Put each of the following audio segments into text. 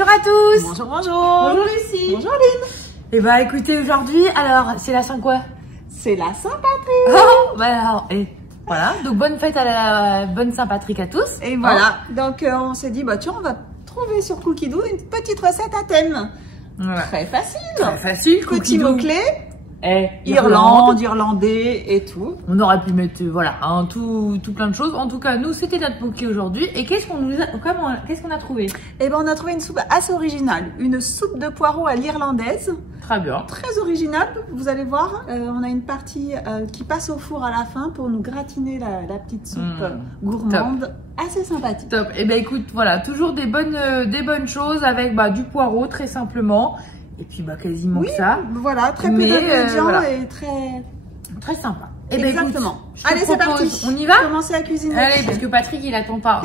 Bonjour à tous. Bonjour, bonjour. Bonjour Lucie. Bonjour Lynn. Et bah écoutez, aujourd'hui, alors, c'est la Saint quoi? C'est la Saint-Patrick. Oh, bah alors, et voilà, donc bonne fête à la bonne Saint-Patrick à tous. Et voilà, donc on s'est dit, bah tiens, on va trouver sur Cookidoo une petite recette à thème. Voilà. Très facile. Très facile, Petit mot-clé. Irlande. Irlandais et tout. On aurait pu mettre, voilà, hein, tout plein de choses. En tout cas, nous, c'était notre mot-clé aujourd'hui. Et qu'est-ce qu'on a trouvé? Et ben on a trouvé une soupe assez originale. Une soupe de poireaux à l'irlandaise. Très bien. Très originale. Vous allez voir, on a une partie qui passe au four à la fin pour nous gratiner la petite soupe gourmande. Top. Assez sympathique. Top. Et ben écoute, voilà, toujours des bonnes choses avec du poireau, très simplement. Et puis quasiment que ça. Voilà, très peu d'ingrédients voilà. Et très sympa. Et exactement. Écoute, allez, c'est parti. On y va? Commencer à cuisiner. Allez, parce que Patrick, il attend pas.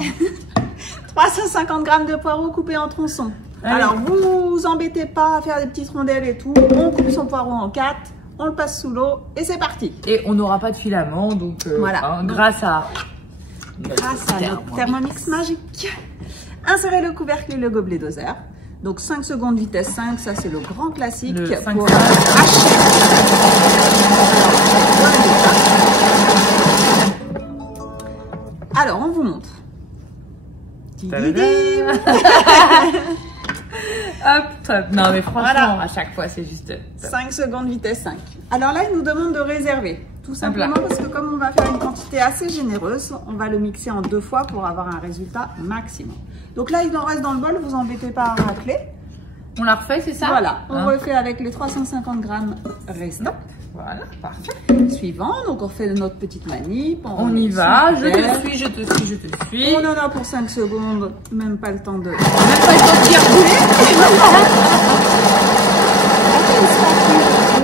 350 g de poireaux coupés en tronçons. Allez. Alors, vous embêtez pas à faire des petites rondelles et tout. On coupe son poireau en 4, on le passe sous l'eau et c'est parti. Et on n'aura pas de filament, donc voilà. Grâce à notre Thermomix magique. Insérez le couvercle et le gobelet doseur. Donc 5 secondes vitesse 5, ça c'est le grand classique pour hacher. Alors on vous montre. Hop, top. Non mais franchement, voilà. À chaque fois c'est juste top. 5 secondes vitesse 5. Alors là, il nous demande de réserver. Tout simplement parce que comme on va faire une quantité assez généreuse, on va le mixer en 2 fois pour avoir un résultat maximum. Donc là, il en reste dans le bol, vous embêtez pas à racler. On la refait, c'est ça? Voilà, on refait avec les 350 g restants. Voilà, parfait. Suivant, donc on refait notre petite manip. On y va, je te suis. On en a pour 5 secondes, même pas le temps de... Même pas le temps de dire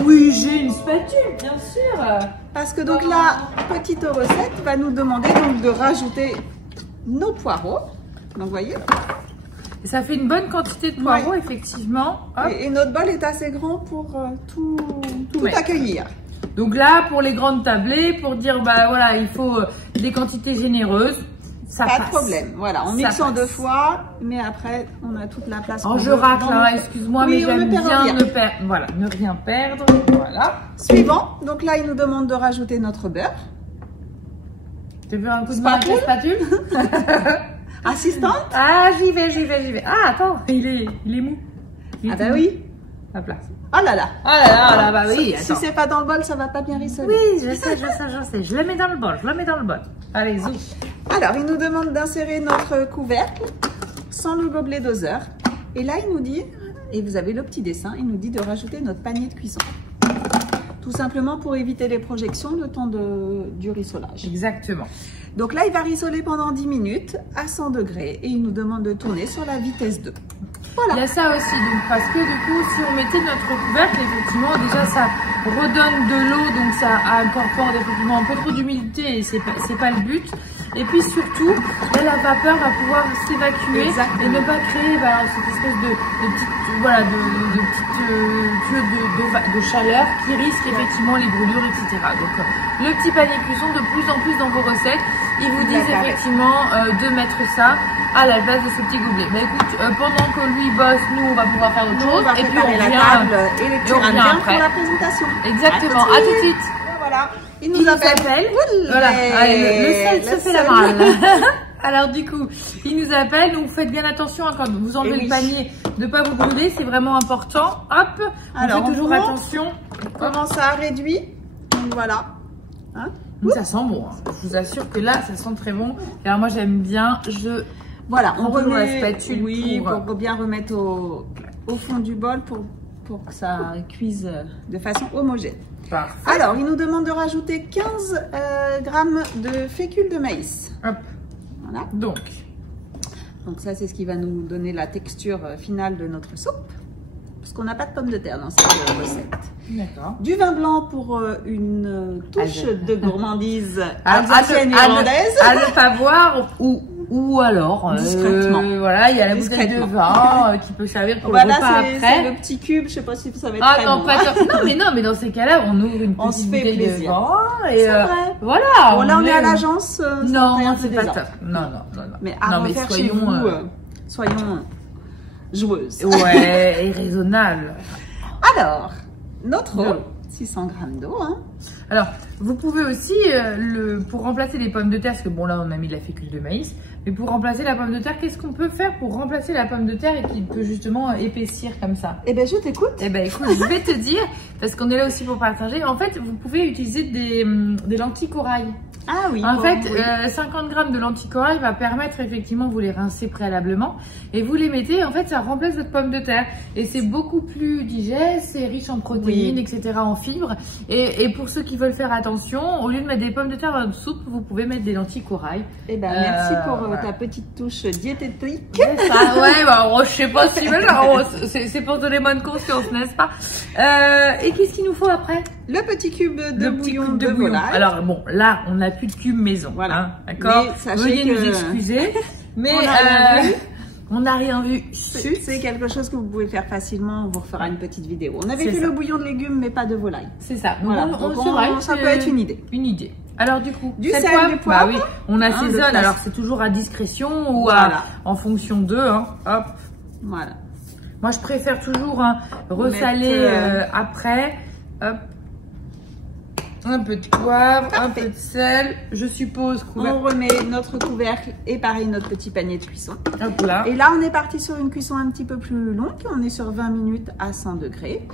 oui, j'ai une spatule, bien sûr. Parce que donc la petite recette va nous demander donc de rajouter nos poireaux. Donc vous voyez. Ça fait une bonne quantité de poireaux, effectivement. Et notre bol est assez grand pour tout accueillir. Donc là, pour les grandes tablées, pour dire, voilà, il faut des quantités généreuses, ça passe. Pas de problème. Voilà, on mixe en 2 fois, mais après, on a toute la place. Je racle, excuse-moi, mais j'aime bien ne rien perdre. Voilà. Suivant, donc là, il nous demande de rajouter notre beurre. Tu veux un coup de main avec la spatule? Assistante? Ah, j'y vais. Ah, attends, il est mou. Oui. Hop là. Oh là là. Ah là, oui. Si c'est pas dans le bol, ça va pas bien rissoler. Oui, je sais. Je le mets dans le bol. Allez, zou. Alors, il nous demande d'insérer notre couvercle sans le gobelet doseur. Et là, il nous dit, et vous avez le petit dessin, il nous dit de rajouter notre panier de cuisson. Tout simplement pour éviter les projections le temps du rissolage. Exactement. Donc là, il va rissoler pendant 10 minutes à 100 degrés et il nous demande de tourner sur la vitesse 2. Voilà. Il y a ça aussi, donc, parce que du coup, si on mettait notre couvercle, effectivement, déjà ça redonne de l'eau, donc ça incorpore effectivement un peu trop d'humidité et c'est pas le but. Et puis surtout, là, la vapeur va pouvoir s'évacuer et ne pas créer cette espèce de petite tuyau de chaleur qui risque effectivement les brûlures, etc. Donc le petit panier cuisson, de plus en plus dans vos recettes, ils vous disent effectivement de mettre ça à la base de ce petit gobelet. Mais écoute, pendant que lui bosse, nous on va pouvoir faire autre chose. Et puis on revient la table et les petits rameaux pour la présentation. Exactement, à tout de suite. Voilà. Il nous appelle. Voilà, allez, le sel se fait la malle. Alors du coup, il nous appelle, donc faites bien attention quand vous enlevez le panier, de ne pas vous brûler, c'est vraiment important. Hop, on fait toujours attention. Comment ça a réduit? Donc voilà. Ça sent bon, je vous assure que là, ça sent très bon. Alors moi j'aime bien, voilà, on remet la spatule pour bien remettre au fond du bol pour que ça cuise de façon homogène. Parfait. Alors, il nous demande de rajouter 15 grammes de fécule de maïs. Hop. Voilà. Donc ça, c'est ce qui va nous donner la texture finale de notre soupe. Parce qu'on n'a pas de pommes de terre dans cette recette. D'accord. Du vin blanc pour une touche de gourmandise alsacienne irlandaise. À ne pas boire ou alors discrètement. Voilà, il y a la bouteille de vin qui peut servir pour le repas après. C'est le petit cube, je sais pas si ça va être très bon. Non, mais dans ces cas-là, on ouvre une petite bouteille de vin et voilà. Bon, là, on est à l'agence. Non, c'est pas top. Non. Mais à refaire chez vous, soyons joueuse. Ouais, et raisonnable. Alors, notre eau, L'eau. 600 grammes d'eau. Hein. Alors, vous pouvez aussi, pour remplacer les pommes de terre, parce que bon là on a mis de la fécule de maïs, mais pour remplacer la pomme de terre, qu'est-ce qu'on peut faire pour remplacer la pomme de terre et qui peut justement épaissir comme ça? Eh bien, je t'écoute. Eh ben écoute, je vais te dire, parce qu'on est là aussi pour partager, en fait vous pouvez utiliser des lentilles corail. Ah oui. En bon, fait, oui. 50 grammes de lentilles corail va permettre effectivement, vous les rincez préalablement et vous les mettez, en fait ça remplace votre pomme de terre et c'est beaucoup plus digeste, c'est riche en protéines, Oui. etc., en fibres et pour ceux qui veulent faire attention, au lieu de mettre des pommes de terre dans une soupe, vous pouvez mettre des lentilles corail. Eh ben, merci pour voilà. ta petite touche diététique. C'est ça, ouais, bah, je sais pas si, mais non, c'est pour donner bonne conscience, n'est-ce pas? Et qu'est-ce qu'il nous faut après? Le petit cube de Le petit bouillon cube de volaille. Alors bon, là, on n'a plus de cube maison, Voilà. hein, d'accord? Mais sachez Veuillez que- nous excuser, mais On n'a rien vu. on n'a rien vu. C'est quelque chose que vous pouvez faire facilement. On vous refera une petite vidéo. On avait C'est fait ça. le bouillon de légumes, mais pas de volaille. C'est ça. Donc, Voilà. on- Donc, c'est vrai, ça c'est peut être une idée. Une idée. Alors du coup, Du cette sel, poivre, du poivre. bah oui, on de assaisonne. place. Alors c'est toujours à discrétion ou Voilà. en fonction d'eux. Hein. Hop. Voilà. Moi, je préfère toujours hein, ressaler Mettre, après. Hop. Un peu de poivre, un peu de sel. Je suppose. On remet notre couvercle et pareil notre petit panier de cuisson. Hop là. Et là, on est parti sur une cuisson un petit peu plus longue. On est sur 20 minutes à 100 degrés.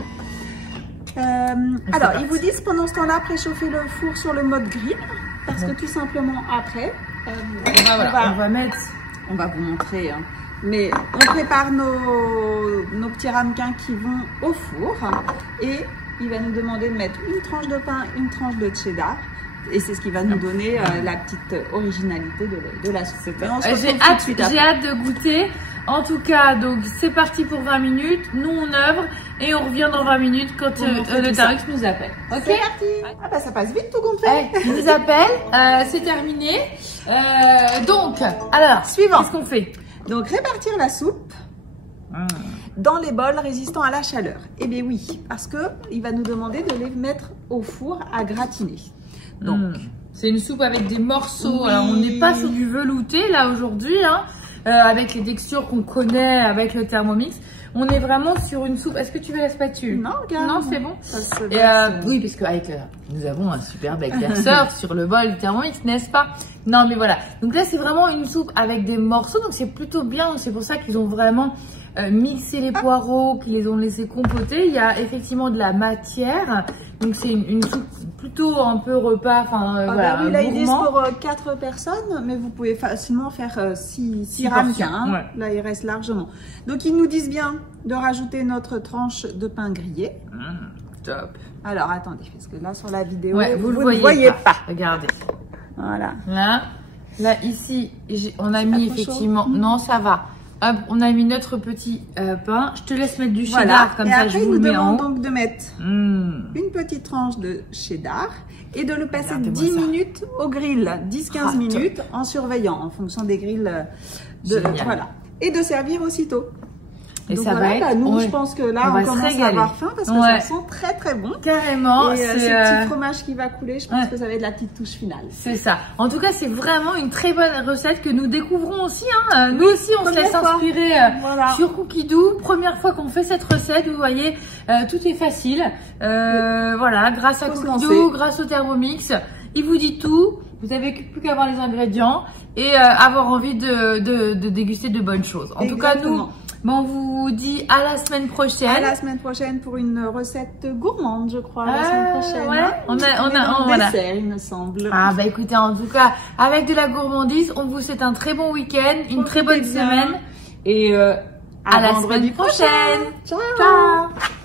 Alors, parti. ils vous disent pendant ce temps-là, préchauffer le four sur le mode grill. Parce que tout simplement après, On va mettre. on va vous montrer. Hein. Mais on prépare nos petits ramequins qui vont au four. Et il va nous demander de mettre une tranche de pain, une tranche de cheddar. Et c'est ce qui va nous donner la petite originalité de la soupe. Et on se retrouve tout de suite après. J'ai hâte de goûter. En tout cas, donc c'est parti pour 20 minutes. Nous on œuvre et on revient dans 20 minutes quand Pour montrer le tout ça. Tarix nous appelle. Ok. C'est parti. Ah bah ça passe vite tout complet. Il nous appelle. C'est terminé. Donc, alors, Suivant. qu'est-ce qu'on fait? Donc répartir la soupe dans les bols résistants à la chaleur. Eh bien oui, parce que il va nous demander de les mettre au four à gratiner. Donc C'est une soupe avec des morceaux. Oui. Alors, on n'est pas sur du velouté là aujourd'hui, hein, avec les textures qu'on connaît avec le Thermomix. On est vraiment sur une soupe. Est-ce que tu veux la spatule? non, regarde. Non, c'est bon. Ça se Et verse. oui, parce qu'avec nous avons un superbe éclairceur sur le bol du Thermomix, n'est-ce pas? Non, mais voilà. Donc là, c'est vraiment une soupe avec des morceaux, donc c'est plutôt bien. C'est pour ça qu'ils ont vraiment mixé les poireaux, qu'ils les ont laissés compoter. Il y a effectivement de la matière, donc c'est une soupe plutôt un peu repas, enfin voilà, bah oui, là ils disent gourmand. pour 4 personnes, mais vous pouvez facilement faire 6 Six ramequins. portions, ouais. Là il reste largement. Donc ils nous disent bien de rajouter notre tranche de pain grillé. Top. Alors attendez, parce que là sur la vidéo, Ouais, vous le ne voyez pas. Regardez. Voilà. Là ici, on a mis pas trop effectivement. chaud Non, ça va. Hop, on a mis notre petit pain. Je te laisse mettre du cheddar Voilà. comme Et ça, après je ils vous nous le mets en demandent haut. donc de mettre une petite tranche de cheddar et de le passer Regardez-moi 10 ça. minutes au grill, 10-15 Ah, minutes en surveillant en fonction des grilles Génial. voilà. Et de servir aussitôt. Et Donc ça voilà, va être. bah, nous ouais. je pense que là On on, va se commence à régaler. avoir faim parce que Ouais. ça sent très très bon. Carrément. Et c'est, ce petit fromage qui va couler, je pense ouais. que ça va être la petite touche finale. C'est ça. En tout cas, c'est vraiment une très bonne recette que nous découvrons aussi. Hein. Nous aussi, on se première laisse fois. inspirer Voilà. sur Cookidoo. Première fois qu'on fait cette recette, vous voyez, tout est facile. Voilà, grâce à Faut se Cookidoo, lancer. grâce au Thermomix. Il vous dit tout. Vous n'avez plus qu'à avoir les ingrédients et avoir envie de déguster de bonnes choses. En tout cas, nous, Exactement. on vous dit à la semaine prochaine. À la semaine prochaine pour une recette gourmande, je crois, la semaine prochaine. ouais. hein. On a, Dans le voilà. dessert, il me semble. Ah bah écoutez, en tout cas, avec de la gourmandise, on vous souhaite un très bon week-end, une très bonne Profitez bien. semaine et à la vendredi semaine prochaine. Ciao. Ciao.